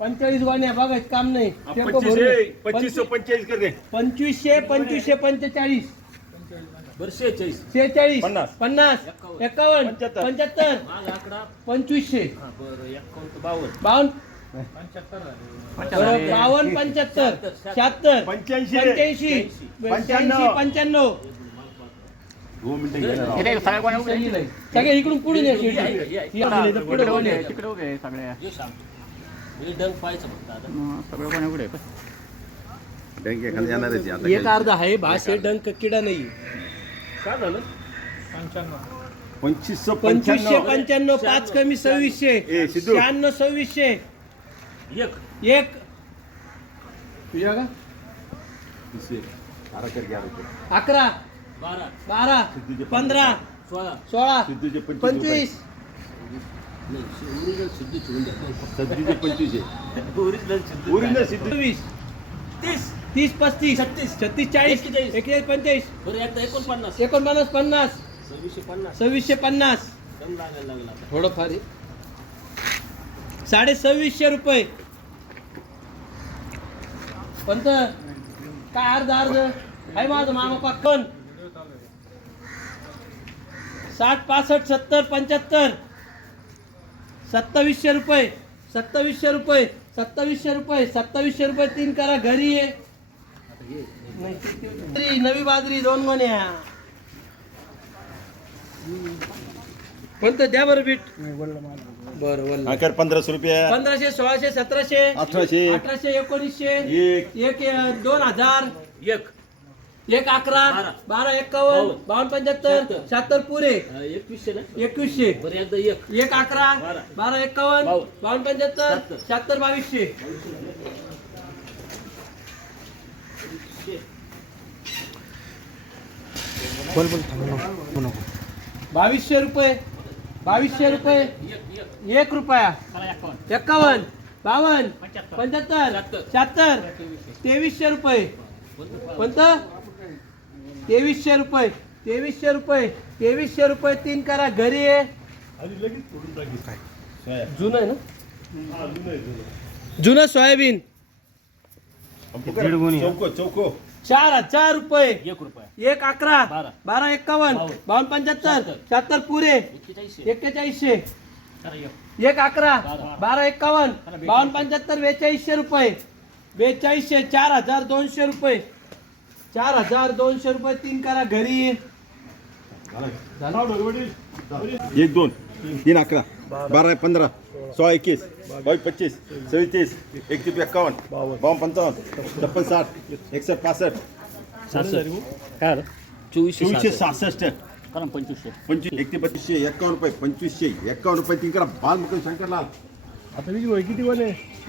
पंचेचाळीस गोण्या बघा काम नाही. टेम्पो पंचवीस भरून. आहे, पंचवीस पंचेचाळीस कर दे. पंचवीसशे पंचवीसशे पंचेचाळीस. चाळीस शेहेचाळीस. पन्नास. पन्नास. एकावन्न. पंच्याहत्तर. पंच्याहत्तर. माझा आकडा पंचवीसशे. हा बरं एकावन्न बावन्न. बावन्न. बरं, बावन्न पंच्याहत्तर. शहात्तर पंच्याऐंशी. पंच्याऐंशी. पंच्याण्णव. पंच्याण्णव. दोन मिनिटं. सगळे इकडून पुढे ये, शेवटी. या, या, या. ही आपली इथं पुढे कोण आहे? तिकडे उभे आहे सगळे हे सांग. हे डंग पाहायचं फक्त आता. मग सगळे कोणी उघडे बँक एखादा येणारच आहे आता. एक अर्धा आहे भास हे डंक किडा नाही. काय झालं? पंचवीस पंचवीसशे पंच्याण्णव. पाच कमी सव्वीसशे. सिद्धू. शहाण्णव सव्वीसशे. एक. एक. तुझ्या का? बारा कर घ्या रुपये. अकरा. बारा. बारा. सिद्धूचे पंधरा. सोळा. सोळा. सिद्धूचे पंचवीस पंचवीस. पंचवीस आहे ओरिजिनल सिद्धी ओरिजिनल सिद्धू तीस तीस पस्तीस छत्तीस. छत्तीस चाळीस. एकेचाळीस पंचेचाळीस बरं एकोणपन्नास एकोणपन्नास पन्नास सव्वीसशे पन्नास सव्वीसशे पन्नास लागायला लागला थोडंफार. साडे सव्वीसशे रुपये पंत काय अर्ध अर्ध आहे माझं मामा पाक्कन साठ पासष्ट सत्तर पंच्याहत्तर सत्तावीसशे रुपये सत्तावीसशे रुपये सत्तावीसशे रुपये सत्तावीसशे रुपये तीन करा घरी बाजरी, नवी बाजरी दोन मन्या कोणतं? द्या बरं बीट बरं वल्ल. हा कर पंधराशे रुपये. पंधराशे सोळाशे सतराशे अठराशे. अठराशे एकोणीसशे एक दोन हजार. एक. एक अकरा बारा. बारा एक्कावन्न बावन्न. बावन्न पंच्याहत्तर शहात्तर. शहात्तर पुरे एकवीसशे ना एकवीसशे बरं एकदा एक एक अकरा बारा. बारा एक्कावन्न बावन्न. बावन्न पंच्याहत्तर शहात्तर. शहात्तर बावीसशे बावीसशे रुपये बावीसशे रुपये एक एक एक रुपया एकावन्न बावन्न पंच्याहत्तर. पंच्याहत्तर शहात्तर. शहात्तर तेवीसशे रुपये कोणतं तेवीसशे रुपये तेवीसशे रुपये तेवीसशे रुपये तीन करा घरी आहे जुनं आहे ना? जुनं सोयाबीन. चौको चौको. चार हजार रुपये. एक रुपया. एक अकरा. बारा. बारा एक्कावन्न. बावन्न. पंच्याहत्तर. शहात्तर. पुरे. एक्केचाळीसशे. एक. अकरा. बारा. बारा एक्कावन्न. बावन्न पंच्याहत्तर बेचाळीसशे रुपये. बेचाळीसशे चार हजार दोनशे रुपये. चार हजार दोनशे रुपये तीन करा घरी. एक दोन तीन अकरा बारा पंधरा सोळा एकवीस बावीस पच्चीस सव्वीस एकतीस एक्कावन्न बावन्न पंचावन्न छप्पन साठ एकसष्ट पासष्ट. काय चोवीसशे चोवीसशे सहासष्ट करा पंचवीसशे. पंचवीस एकतीस पच्चीसशे एक्कावन्न रुपये पंचवीसशे एक्कावन्न रुपये तीन करा. बाल मुकुंद शंकरलाल. आता किती किती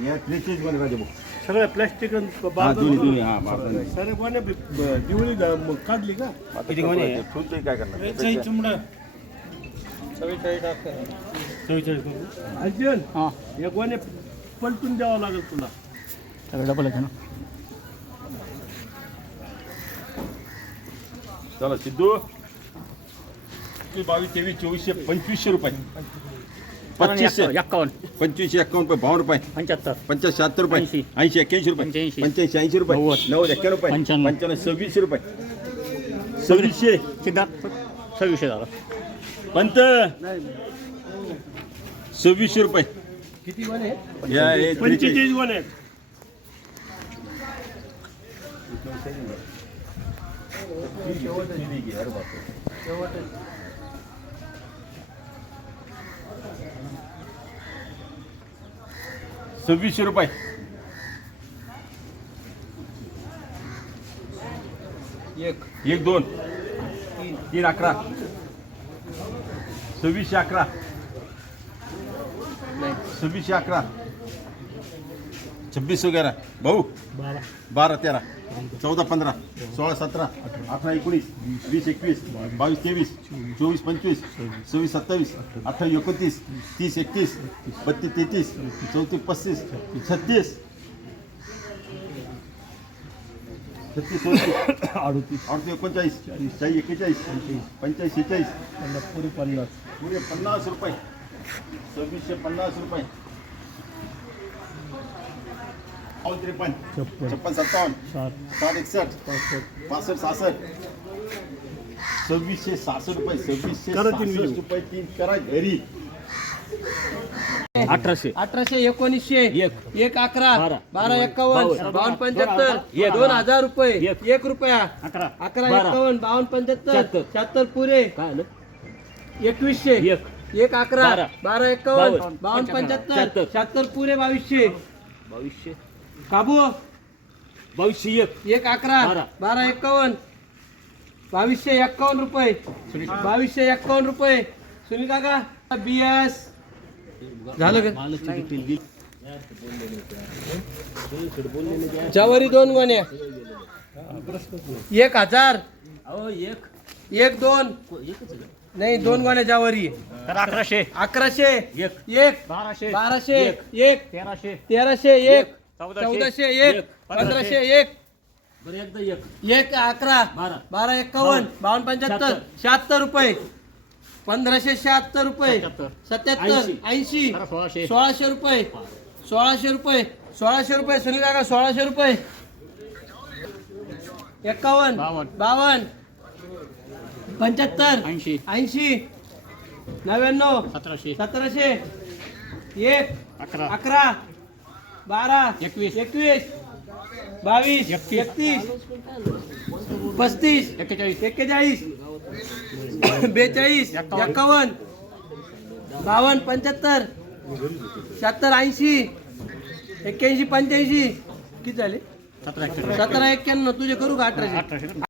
या त्रेचाळीसमध्ये राजा भाऊ. सगळ्या प्लॅस्टिक हा दोन्ही दोन्ही हा बापरे. सारे कोणी दिवाळी काढली का? किती कोणी ठेवतोय काय करणार? चिमडा. अर्जुन हां. एक पलटून द्यावं लागेल तुला. सगळे डबल आहे ना? चला सिद्धू. बावीस तेवीस चोवीसशे पंचवीसशे रुपये. पच्चीसशे एक्कावन्न पंचवीसशे एक्कावन्न रुपये बावन्न रुपये. पंच्याहत्तर. शहात्तर रुपये. ऐंशी. ऐंशी एक्क्याऐंशी रुपये. पंच्याऐंशी. पंच्याऐंशी ऐंशी रुपये. नव्वद. नव्वद एक्क्याण्णव रुपये. पंच्याण्णव. पंच्याण्णव सव्वीसशे रुपये. सव्वीसशे. सिद्धार्थ सव्वीसशे झालं. पंत. सव्वीसशे रुपये. या हे त्रेचाळीस. पंचेचाळीस गोणे आहेत. सव्वीसशे रुपये. एक एक दोन. तीन. अकरा. सव्वीसशे अकरा. सव्वीसशे अकरा. छब्बीस वगैरे. भाऊ बारा. तेरा. चौदा पंधरा. सोळा सतरा. अठरा एकोणीस. वीस एकवीस. बावीस तेवीस. चोवीस पंचवीस. सव्वीस सत्तावीस. अठ्ठावीस एकोणतीस. तीस एकतीस. बत्तीस तेहतीस. चौतीस पस्तीस. छत्तीस. छत्तीस अडतीस. अडतीस एकोणचाळीस. चाळीस एक्केचाळीस. पंचाळीस शेहेचाळीस पन्नास पुरे पन्नास. पुरे पन्नास रुपये. सव्वीसशे पन्नास रुपये. त्रेपन्न. छप्पन. छप्पन सत्तावन्न. सात एकसष्ट. पासष्ट. पासष्ट सहासष्ट. सव्वीसशे सहासष्ट रुपये सव्वीसशे करा तीन सहासष्ट. रुपये तीन. करा घरी. अठराशे. अठराशे एकोणीसशे. एक. एक अकरा. बारा. बारा एक्कावन्न बावन्न. बावन्न एक. पंच्याहत्तर. दोन हजार रुपये. एक. एक रुपया. अकरा. अकरा बारा. एक्कावन्न बावन्न पंच्याहत्तर. शहात्तर. शहात्तर पुरे. काय आलं? एकवीसशे. एक. एक अकरा. बारा. बारा एक्कावन्न बावन्न. बावन्न पंच्याहत्तर. शहात्तर. शहात्तर पुरे बावीसशे. बावीसशे. काबू? बावीसशे एक. एक अकरा बारा. बारा एक्कावन्न बावीसशे एक्कावन्न रुपये. बावीसशे एक्कावन्न रुपये. सुनील काका बी एस झालं का? जवारी दोन गोण्या. एक हजार. अहो एक. एक दोन. एकच आहे का? नाही दोन गोण्या जवारी. तर अकराशे. अकराशे. एक. एक. बाराशे. बाराशे. एक. तेराशे. तेराशे एक. चौदाशे एक एक. पंधराशे एक. बरं एकदा एक. एक अकरा बारा. बारा एक्कावन्न बावन्न. पंच्याहत्तर शहात्तर रुपये. पंधराशे शहात्तर रुपये. सत्याहत्तर. ऐंशी. सोळाशे रुपये. सोळाशे रुपये. सोळाशे रुपये सुनील काका सोळाशे रुपये. एक्कावन्न बावन्न. बावन्न. पंच्याहत्तर ऐंशी. ऐंशी. नव्याण्णव. सतराशे. सतराशे. एक. अकरा. अकरा. बारा एकवीस. एकवीस बावीस एकतीस. पस्तीस एक्केचाळीस. एक्केचाळीस बेचाळीस एक्कावन्न. एक्कावन्न बावन्न पंच्याहत्तर शहात्तर ऐंशी एक्क्याऐंशी पंच्याऐंशी. किती झाले? सतरा एक्क्याण्णव. तुझे करू का अठराशे.